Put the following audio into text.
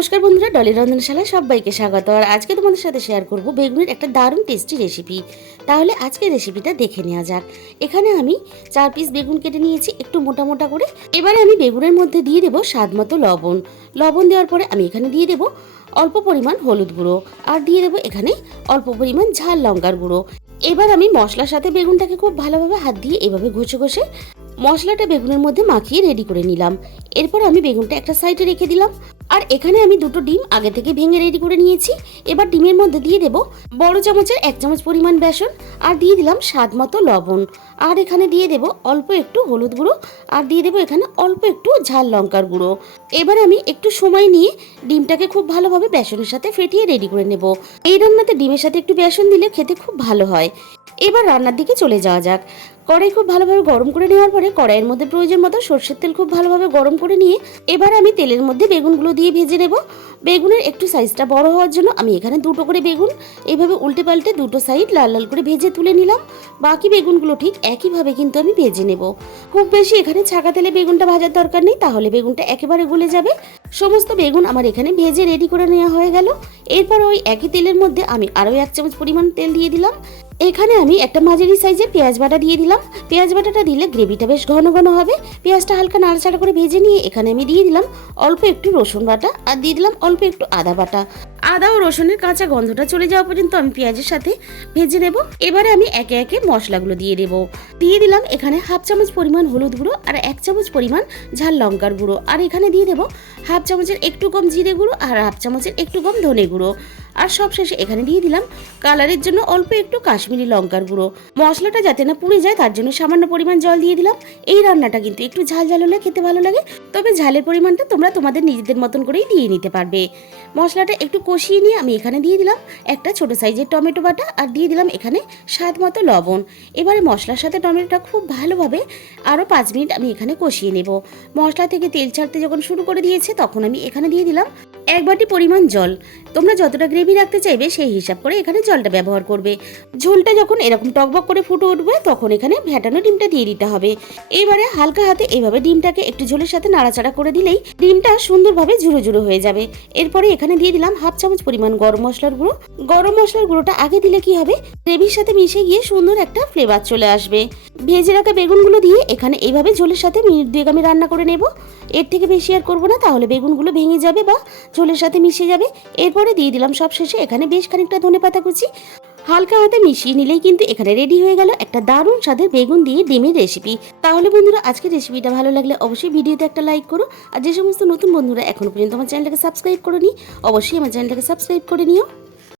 নমস্কার বন্ধুরা, ডলি রন্ধনশালায় সবাইকে স্বাগত। আর আজকে তোমাদের সাথে শেয়ার করব বেগুনের একটা দারুণ টেস্টি রেসিপি। তাহলে আজকে রেসিপিটা দেখে নেওয়া যাক। এখানে আমি 4 পিস বেগুন কেটে নিয়েছি একটু মোটা মোটা করে। এবারে আমি বেগুনের মধ্যে দিয়ে দেবো স্বাদ মতো লবণ। লবণ দেওয়ার পরে আমি এখানে দিয়ে দেবো অল্প পরিমাণ হলুদ গুঁড়ো, আর দিয়ে দেবো এখানে অল্প পরিমাণ ঝাল লঙ্কার গুঁড়ো। এবার আমি মশলার সাথে বেগুনটাকে খুব ভালোভাবে হাত দিয়ে এভাবে ঘষে ঘষে মশলাটা বেগুনের মধ্যে মাখিয়ে রেডি করে নিলাম। এরপর আমি বেগুনটা একটা সাইডে রেখে দিলাম। আর এখানে আমি দুটো ডিম আগে থেকে ভেঙে রেডি করে নিয়েছি। এবার ডিমের মধ্যে দিয়ে দেব বড় চামচের 1 চামচ পরিমাণ বেসন, আর দিয়ে দিলাম স্বাদ মতো লবণ, আর এখানে দিয়ে দেব অল্প একটু হলুদ গুঁড়ো, আর দিয়ে দেব এখানে অল্প একটু ঝাল লঙ্কার গুঁড়ো। এবার আমি একটু সময় নিয়ে ডিমটাকে খুব ভালোভাবে বেসনের সাথে ফেটিয়ে রেডি করে নেব। এই রান্নাতে ডিমের সাথে একটু বেসন দিলে খেতে খুব ভালো হয়। এবার রান্নার দিকে চলে যাওয়া যাক। কড়াই খুব ভালোভাবে গরম করে নেওয়ার পরে কড়াইয়ের মধ্যে প্রয়োজন মতো সরষের তেল খুব ভালোভাবে গরম করে নিয়ে এবার আমি তেলের মধ্যে বেগুনগুলো দিয়ে ভেজে নেব। বেগুনের একটু সাইজটা বড় হওয়ার জন্য আমি এখানে দুটো করে বেগুন এইভাবে উল্টে পাল্টে দুটো সাইড লাল লাল করে ভেজে তুলে নিলাম। বাকি বেগুনগুলো ঠিক একইভাবে কিন্তু আমি ভেজে নেব। খুব বেশি এখানে ছাকা তেলে বেগুনটা ভাজার দরকার নেই, তাহলে বেগুনটা একেবারে গলে যাবে। সমস্ত বেগুন আমার এখানে ভেজে রেডি করে নেওয়া হয়ে গেল। এরপর ওই একই তেলের মধ্যে আমি আরও 1 চামচ পরিমাণ তেল দিয়ে দিলাম। এখানে আমি একটা মাঝারি সাইজের পেঁয়াজ বাটা দিয়ে দিলাম। পেঁয়াজ বাটাটা দিলে গ্রেভিটা বেশ ঘন ঘন হবে। পেঁয়াজটা হালকা নাড়াচাড়া করে ভেজে নিয়ে এখানে আমি দিয়ে দিলাম অল্প একটু রসুন বাটা, আর দিয়ে দিলাম অল্প একটু আদা বাটা। আদা ও রসুনের কাঁচা গন্ধটা চলে যাওয়া পর্যন্ত আমি পেঁয়াজের সাথে ভেজে নেব। এবারে আমি একে একে মশলাগুলো দিয়ে দেব। দিয়ে দিলাম এখানে 1/2 চামচ পরিমাণ হলুদ গুঁড়ো, আর 1 চামচ পরিমাণ ঝাল লঙ্কার গুঁড়ো, আর এখানে দিয়ে দেব 1/2 চামচের একটু কম জিরে গুঁড়ো, আর 1/2 চামচের একটু কম ধনে গুঁড়ো। আর সব শেষে এখানে দিয়ে দিলাম কালারের জন্য অল্প একটু কাশ্মীরি লঙ্কার গুঁড়ো। মশলাটা যাতে না পুড়ে যায় তার জন্য সামান্য পরিমাণ জল দিয়ে দিলাম। এই রান্নাটা কিন্তু একটু ঝাল ঝাল হলে খেতে ভালো লাগে, তবে ঝালের পরিমাণটা তোমরা তোমাদের নিজেদের মতন করেই দিয়ে নিতে পারবে। মশলাটা একটু কষিয়ে নিয়ে আমি এখানে দিয়ে দিলাম একটা ছোট সাইজের টমেটো বাটা, আর দিয়ে দিলাম এখানে স্বাদ মতো লবণ। এবারে মশলার সাথে টমেটোটা খুব ভালোভাবে আরও 5 মিনিট আমি এখানে কষিয়ে নেব। মশলা থেকে তেল ছাড়তে যখন শুরু করে দিয়েছে তখন আমি এখানে দিয়ে দিলাম 1 বাটি পরিমাণ জল। তোমরা যতটা গ্রেভি রাখতে চাইবে সেই হিসাব করে এখানে জলটা ব্যবহার করবে। ঝোলটা যখন এরকম টকবক করে ফুটে উঠবে তখন এখানে ফ্যাটানো ডিমটা দিয়ে দিতে হবে। এবারে হালকা হাতে এইভাবে ডিমটাকে একটু ঝোলের সাথে নাড়াচাড়া করে দিলেই ডিমটা সুন্দরভাবে ঝুড়ো ঝুড়ো হয়ে যাবে। এরপরে এখানে দিয়ে দিলাম 1/2 চামচ পরিমাণ গরম মশলার গুঁড়ো। গরম মশলার গুঁড়োটা আগে দিলে কি হবে, গ্রেভির সাথে মিশে গিয়ে সুন্দর একটা ফ্লেভার চলে আসবে। ভেজে রাখা বেগুনগুলো দিয়ে এখানে এইভাবে ঝোলের সাথে মিনিট 2 আমি রান্না করে নেব। এর থেকে বেশি আর করবো না, তাহলে বেগুনগুলো ভেঙে যাবে বা ঝোলের সাথে মিশে যাবে। এরপরে দিয়ে দিলাম সব শেষে এখানে বেশ খানিকটা ধনেপাতা কুচি। হালকা হাতে মিশিয়ে নিলেই কিন্তু এখানে রেডি হয়ে গেল একটা দারুণ স্বাদের বেগুন দিয়ে ডিমের রেসিপি। তাহলে বন্ধুরা, আজকের রেসিপিটা ভালো লাগলে অবশ্যই ভিডিওতে একটা লাইক করো। আর যে সমস্ত নতুন বন্ধুরা এখনো পর্যন্ত আমার চ্যানেলটাকে সাবস্ক্রাইব করোনি, অবশ্যই আমার চ্যানেলটাকে সাবস্ক্রাইব করে নিও।